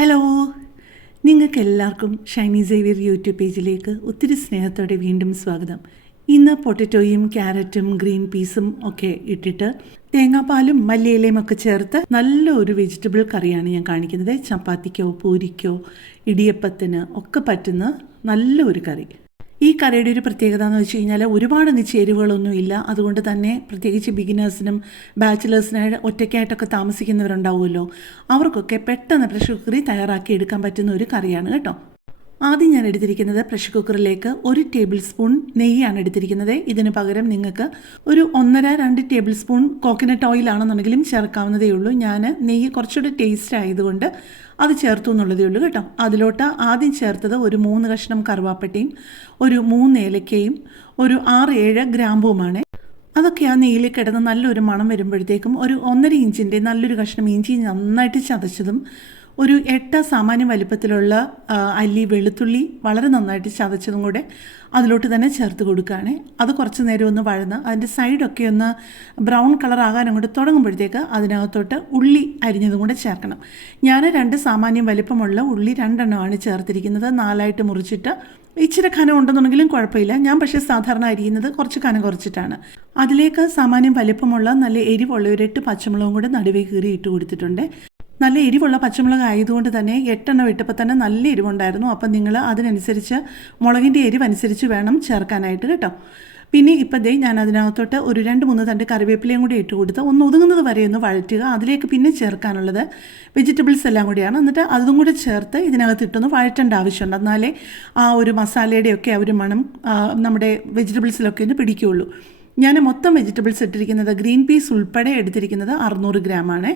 Hello നിങ്ങൾക്ക് എല്ലാവർക്കും Shiny Xavier YouTube പേജിലേക്ക് ഒത്തിരി സ്നേഹത്തോടെ വീണ്ടും സ്വാഗതം. ഇന്ന് പൊട്ടറ്റോയും ക്യാരറ്റും ഗ്രീൻ പീസും ഒക്കെ ഇട്ടിട്ട് തേങ്ങാപ്പാലും മല്ലിയിലയും ഒക്കെ ചേർത്ത് നല്ല ഒരു വെജിറ്റബിൾ കറിയാണ് ഞാൻ കാണിക്കുന്നത്. ചപ്പാത്തിക്കോ പൂരിക്കോ ഇടിയപ്പത്തിന് ഒക്കെ പറ്റുന്ന നല്ല ഒരു കറി. ഈ കറിയുടെ ഒരു പ്രത്യേകത എന്ന് വെച്ച് കഴിഞ്ഞാൽ ഒരുപാട് ചേരുവകളൊന്നും ഇല്ല. അതുകൊണ്ട് തന്നെ പ്രത്യേകിച്ച് ബിഗിനേഴ്സിനും ബാച്ചിലേഴ്സിനായിട്ട് ഒറ്റയ്ക്കായിട്ടൊക്കെ താമസിക്കുന്നവരുണ്ടാവുമല്ലോ. അവർക്കൊക്കെ പെട്ടെന്ന് പ്രഷർ കുക്കറി തയ്യാറാക്കി എടുക്കാൻ പറ്റുന്ന ഒരു കറിയാണ് കേട്ടോ. ആദ്യം ഞാൻ എടുത്തിരിക്കുന്നത് പ്രഷർ കുക്കറിലേക്ക് ഒരു ടേബിൾ സ്പൂൺ നെയ്യാണ് എടുത്തിരിക്കുന്നത്. ഇതിന് പകരം നിങ്ങൾക്ക് ഒരു ഒന്നര രണ്ട് ടേബിൾ സ്പൂൺ കോക്കനട്ട് ഓയിൽ ആണെന്നുണ്ടെങ്കിലും ചേർക്കാവുന്നതേ ഉള്ളൂ. ഞാൻ നെയ്യ് കുറച്ചുകൂടി ടേസ്റ്റ് ആയതുകൊണ്ട് അത് ചേർത്തു എന്നുള്ളതേ ഉള്ളൂ കേട്ടോ. അതിലോട്ട് ആദ്യം ചേർത്തത് ഒരു മൂന്ന് കഷ്ണം കറുവാപ്പട്ടയും ഒരു മൂന്ന് ഏലക്കയും ഒരു ആറ് ഏഴ് ഗ്രാമ്പുമാണ് അതൊക്കെ ആ നെയ്യിൽ കിടന്ന് നല്ലൊരു മണം വരുമ്പോഴത്തേക്കും ഒരു ഒന്നര ഇഞ്ചിന്റെ നല്ലൊരു കഷ്ണം ഇഞ്ചി നന്നായിട്ട് ചതച്ചതും ഒരു എട്ട സാമാന്യ വലിപ്പത്തിലുള്ള അല്ലി വെളുത്തുള്ളി വളരെ നന്നായിട്ട് ചതച്ചതും കൂടെ അതിലോട്ട് തന്നെ ചേർത്ത് കൊടുക്കുകയാണ്. അത് കുറച്ച് നേരം ഒന്ന് വഴന്ന് അതിന്റെ സൈഡൊക്കെ ഒന്ന് ബ്രൗൺ കളർ ആകാൻ അങ്ങോട്ട് തുടങ്ങുമ്പോഴത്തേക്ക് അതിനകത്തോട്ട് ഉള്ളി അരിഞ്ഞതും കൂടെ ചേർക്കണം. ഞാൻ രണ്ട് സാമാന്യം വലിപ്പമുള്ള ഉള്ളി രണ്ടെണ്ണമാണ് ചേർത്തിരിക്കുന്നത്. നാലായിട്ട് മുറിച്ചിട്ട് ഇച്ചിരി കനം ഉണ്ടെന്നുണ്ടെങ്കിലും കുഴപ്പമില്ല. ഞാൻ പക്ഷേ സാധാരണ അരിയുന്നത് കുറച്ച് കനം കുറച്ചിട്ടാണ്. അതിലേക്ക് സാമാന്യം വലിപ്പമുള്ള നല്ല എരിവുള്ള ഒരു എട്ട് പച്ചമുളകും കൂടെ നടുവേ കീറി ഇട്ട് കൊടുത്തിട്ടുണ്ട്. നല്ല എരിവുള്ള പച്ചമുളക് ആയതുകൊണ്ട് തന്നെ എട്ടെണ്ണം ഇട്ടപ്പോൾ തന്നെ നല്ല എരിവുണ്ടായിരുന്നു. അപ്പം നിങ്ങൾ അതിനനുസരിച്ച് മുളകിന്റെ എരിവ് അനുസരിച്ച് വേണം ചേർക്കാനായിട്ട് കേട്ടോ. പിന്നെ ഇപ്പം ദേ ഞാൻ അതിനകത്തോട്ട് ഒരു രണ്ട് മൂന്ന് തണ്ട് കറിവേപ്പിലയും കൂടി ഇട്ട് കൊടുത്ത് ഒന്ന് ഒതുങ്ങുന്നത് വരെ ഒന്ന് വഴറ്റുക. അതിലേക്ക് പിന്നെ ചേർക്കാനുള്ളത് വെജിറ്റബിൾസ് എല്ലാം കൂടിയാണ്. എന്നിട്ട് അതും കൂടി ചേർത്ത് ഇതിനകത്ത് ഇട്ടൊന്ന് വഴറ്റേണ്ട ആവശ്യമുണ്ട്. എന്നാലേ ആ ഒരു മസാലയുടെയൊക്കെ ആ ഒരു മണം നമ്മുടെ വെജിറ്റബിൾസിലൊക്കെ ഒന്ന് പിടിക്കുകയുള്ളൂ ഞാൻ മൊത്തം വെജിറ്റബിൾസ് ഇട്ടിരിക്കുന്നത് ഗ്രീൻ പീസ് ഉൾപ്പെടെ എടുത്തിരിക്കുന്നത് അറുന്നൂറ് ഗ്രാമാണ്.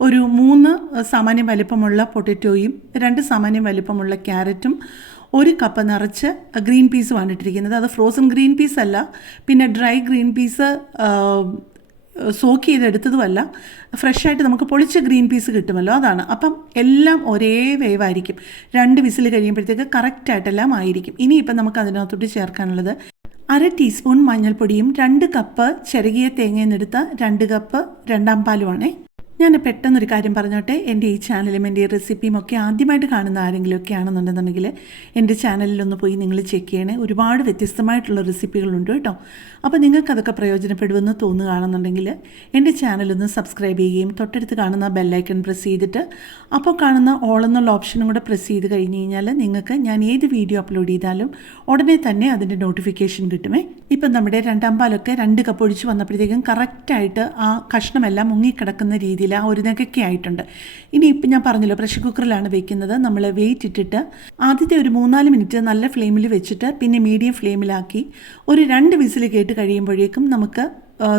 ഒരു മൂന്ന് സാമാന്യം വലിപ്പമുള്ള പൊട്ടറ്റോയും രണ്ട് സാമാന്യം വലിപ്പമുള്ള ക്യാരറ്റും ഒരു കപ്പ് നിറച്ച് ഗ്രീൻ പീസുമാണ് ഇട്ടിരിക്കുന്നത്. അത് ഫ്രോസൺ ഗ്രീൻ പീസ് അല്ല. പിന്നെ ഡ്രൈ ഗ്രീൻ പീസ് സോക്ക് ചെയ്തെടുത്തതുമല്ല ഫ്രഷായിട്ട് നമുക്ക് പൊളിച്ച ഗ്രീൻ പീസ് കിട്ടുമല്ലോ അതാണ്. അപ്പം എല്ലാം ഒരേ വേവായിരിക്കും. രണ്ട് വിസിൽ കഴിയുമ്പോഴത്തേക്ക് കറക്റ്റായിട്ടെല്ലാം ആയിരിക്കും. ഇനിയിപ്പം നമുക്ക് അതിനകത്തോട്ട് ചേർക്കാനുള്ളത് അര ടീസ്പൂൺ മഞ്ഞൾപ്പൊടിയും രണ്ട് കപ്പ് ചെറുകിയ തേങ്ങയിൽ നിന്നെടുത്ത രണ്ട് കപ്പ് രണ്ടാം പാലുമാണേ. ഞാൻ പെട്ടെന്നൊരു കാര്യം പറഞ്ഞോട്ടെ? എന്റെ ഈ ചാനലും എന്റെ ഈ റെസിപ്പിയും ഒക്കെ ആദ്യമായിട്ട് കാണുന്ന ആരെങ്കിലുമൊക്കെ ആണെന്നുണ്ടെന്നുണ്ടെങ്കിൽ എന്റെ ചാനലിലൊന്ന് പോയി നിങ്ങൾ ചെക്ക് ചെയ്യണേ. ഒരുപാട് വ്യത്യസ്തമായിട്ടുള്ള റെസിപ്പികളുണ്ട് കേട്ടോ. അപ്പോൾ നിങ്ങൾക്കതൊക്കെ പ്രയോജനപ്പെടുമെന്ന് തോന്നുകയാണെന്നുണ്ടെങ്കിൽ എന്റെ ചാനലൊന്ന് സബ്സ്ക്രൈബ് ചെയ്യുകയും തൊട്ടടുത്ത് കാണുന്ന ബെല്ലൈക്കൺ പ്രസ് ചെയ്തിട്ട് അപ്പോൾ കാണുന്ന ഓൾ എന്നുള്ള ഓപ്ഷനും കൂടെ പ്രസ് ചെയ്ത് കഴിഞ്ഞ് കഴിഞ്ഞാൽ നിങ്ങൾക്ക് ഞാൻ ഏത് വീഡിയോ അപ്ലോഡ് ചെയ്താലും ഉടനെ തന്നെ അതിന്റെ നോട്ടിഫിക്കേഷൻ കിട്ടുമേ. ഇപ്പം നമ്മുടെ രണ്ടാം പാലൊക്കെ രണ്ട് കപ്പ് ഒഴിച്ച് വന്നപ്പോഴത്തേക്കും കറക്റ്റായിട്ട് ആ കഷ്ണമെല്ലാം മുങ്ങിക്കിടക്കുന്ന രീതിയിൽ ആ ഒരു നെകക്കെ ആയിട്ടുണ്ട്. ഇനി ഇപ്പം ഞാൻ പറഞ്ഞല്ലോ പ്രഷർ കുക്കറിലാണ് വെക്കുന്നത്. നമ്മൾ വെയിറ്റ് ഇട്ടിട്ട് ആദ്യത്തെ ഒരു മൂന്നാൽ മിനിറ്റ് നല്ല ഫ്ലെയിമിൽ വെച്ചിട്ട് പിന്നെ മീഡിയം ഫ്ലെയിമിലാക്കി ഒരു രണ്ട് വിസിൽ കേട്ട് കഴിയുമ്പോഴേക്കും നമുക്ക്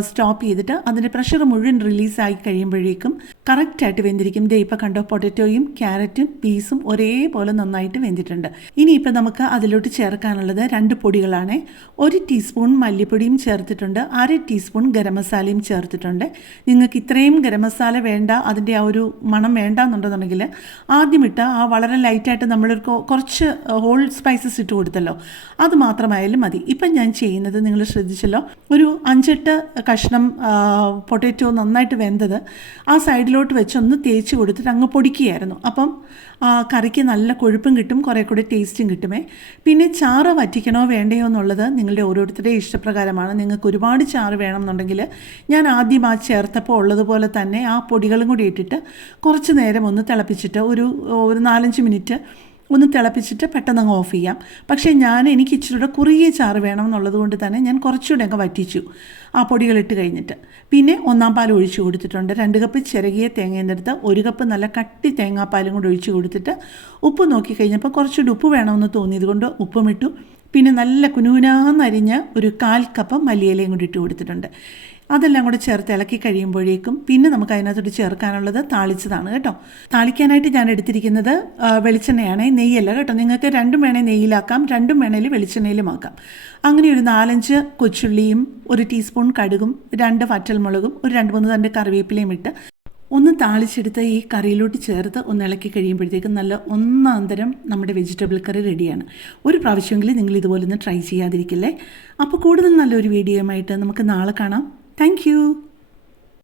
സ്റ്റോപ്പ് ചെയ്തിട്ട് അതിന്റെ പ്രഷർ മുഴുവൻ റിലീസായി കഴിയുമ്പോഴേക്കും കറക്റ്റായിട്ട് വെന്തിരിക്കും. ദേ ഇപ്പം കണ്ടോ പൊട്ടറ്റോയും ക്യാരറ്റും പീസും ഒരേപോലെ നന്നായിട്ട് വെന്തിട്ടുണ്ട്. ഇനിയിപ്പോൾ നമുക്ക് അതിലോട്ട് ചേർക്കാനുള്ളത് രണ്ട് പൊടികളാണ്. ഒരു ടീസ്പൂൺ മല്ലിപ്പൊടിയും ചേർത്തിട്ടുണ്ട്. അര ടീസ്പൂൺ ഗരം മസാലയും ചേർത്തിട്ടുണ്ട്. നിങ്ങൾക്ക് ഇത്രയും ഗരം മസാല വേണ്ട അതിന്റെ ആ ഒരു മണം വേണ്ട എന്നുണ്ടെന്നുണ്ടെങ്കിൽ ആദ്യം ഇട്ട ആ വളരെ ലൈറ്റായിട്ട് നമ്മളൊരു കുറച്ച് ഹോൾ സ്പൈസസ് ഇട്ട് കൊടുത്തല്ലോ. അത് മാത്രമായാലും മതി. ഇപ്പം ഞാൻ ചെയ്യുന്നത് നിങ്ങൾ ശ്രദ്ധിച്ചല്ലോ. ഒരു അഞ്ചെട്ട് കഷ്ണം പൊട്ടറ്റോ നന്നായിട്ട് വെന്തത് ആ സൈഡിലോട്ട് വെച്ച് ഒന്ന് തേച്ച് കൊടുത്തിട്ട് അങ്ങ് പൊടിക്കുകയായിരുന്നു. അപ്പം കറിക്ക് നല്ല കൊഴുപ്പും കിട്ടും കുറേ കൂടി ടേസ്റ്റും കിട്ടുമേ. പിന്നെ ചാറ് വറ്റിക്കണോ വേണ്ടയോ എന്നുള്ളത് നിങ്ങളുടെ ഓരോരുത്തരുടെ ഇഷ്ടപ്രകാരമാണ്. നിങ്ങൾക്ക് ഒരുപാട് ചാറ് വേണമെന്നുണ്ടെങ്കിൽ ഞാൻ ആദ്യം ആ ചേർത്തപ്പോൾ ഉള്ളതുപോലെ തന്നെ ആ പൊടികളും കൂടി ഇട്ടിട്ട് കുറച്ച് നേരം ഒന്ന് തിളപ്പിച്ചിട്ട് ഒരു ഒരു നാലഞ്ച് മിനിറ്റ് ഒന്ന് തിളപ്പിച്ചിട്ട് പെട്ടെന്ന് അങ്ങ് ഓഫ് ചെയ്യാം. പക്ഷേ ഞാൻ എനിക്ക് ഇച്ചിരി കൂടെ കുറുകിയ ചാറ് വേണം എന്നുള്ളത് കൊണ്ട് തന്നെ ഞാൻ കുറച്ചുകൂടെ അങ്ങ് വറ്റിച്ചു ആ പൊടികളിട്ട് കഴിഞ്ഞിട്ട്. പിന്നെ ഒന്നാം പാൽ ഒഴിച്ചു കൊടുത്തിട്ടുണ്ട്. രണ്ട് കപ്പ് ചിരകിയ തേങ്ങേന്റെ അടുത്ത് ഒരു കപ്പ് നല്ല കട്ടി തേങ്ങാപ്പാലും കൂടി ഒഴിച്ചു കൊടുത്തിട്ട് ഉപ്പ് നോക്കി കഴിഞ്ഞപ്പോൾ കുറച്ചുകൂടി ഉപ്പ് വേണമെന്ന് തോന്നിയത് കൊണ്ട് ഉപ്പും ഇട്ടു. പിന്നെ നല്ല കുനുകുനാന്നരിഞ്ഞ് ഒരു കാൽ കപ്പ് മല്ലിയിലയും കൂടി ഇട്ട് കൊടുത്തിട്ടുണ്ട്. അതെല്ലാം കൂടെ ചേർത്ത് ഇളക്കി കഴിയുമ്പോഴേക്കും പിന്നെ നമുക്ക് അതിനകത്തോട്ട് ചേർക്കാനുള്ളത് താളിച്ചതാണ് കേട്ടോ. താളിക്കാനായിട്ട് ഞാൻ എടുത്തിരിക്കുന്നത് വെളിച്ചെണ്ണയാണ്. നെയ്യല്ല കേട്ടോ. നിങ്ങൾക്ക് രണ്ടും വേണേൽ നെയ്യിലാക്കാം രണ്ടും വേണേൽ വെളിച്ചെണ്ണയിലും ആക്കാം. അങ്ങനെ ഒരു നാലഞ്ച് കൊച്ചുള്ളിയും ഒരു ടീസ്പൂൺ കടുകും രണ്ട് വറ്റൽമുളകും ഒരു രണ്ട് മൂന്ന് തണ്ട് കറിവേപ്പിലയും ഇട്ട് ഒന്ന് താളിച്ചെടുത്ത് ഈ കറിയിലോട്ട് ചേർത്ത് ഒന്ന് ഇളക്കി കഴിയുമ്പോഴത്തേക്കും നല്ല ഒന്നാന്തരം നമ്മുടെ വെജിറ്റബിൾ കറി റെഡിയാണ്. ഒരു പ്രാവശ്യമെങ്കിലും നിങ്ങൾ ഇതുപോലെ ഒന്ന് ട്രൈ ചെയ്യാതിരിക്കില്ലേ? അപ്പോൾ കൂടുതൽ നല്ലൊരു വീഡിയോയുമായിട്ട് നമുക്ക് നാളെ കാണാം. Thank you.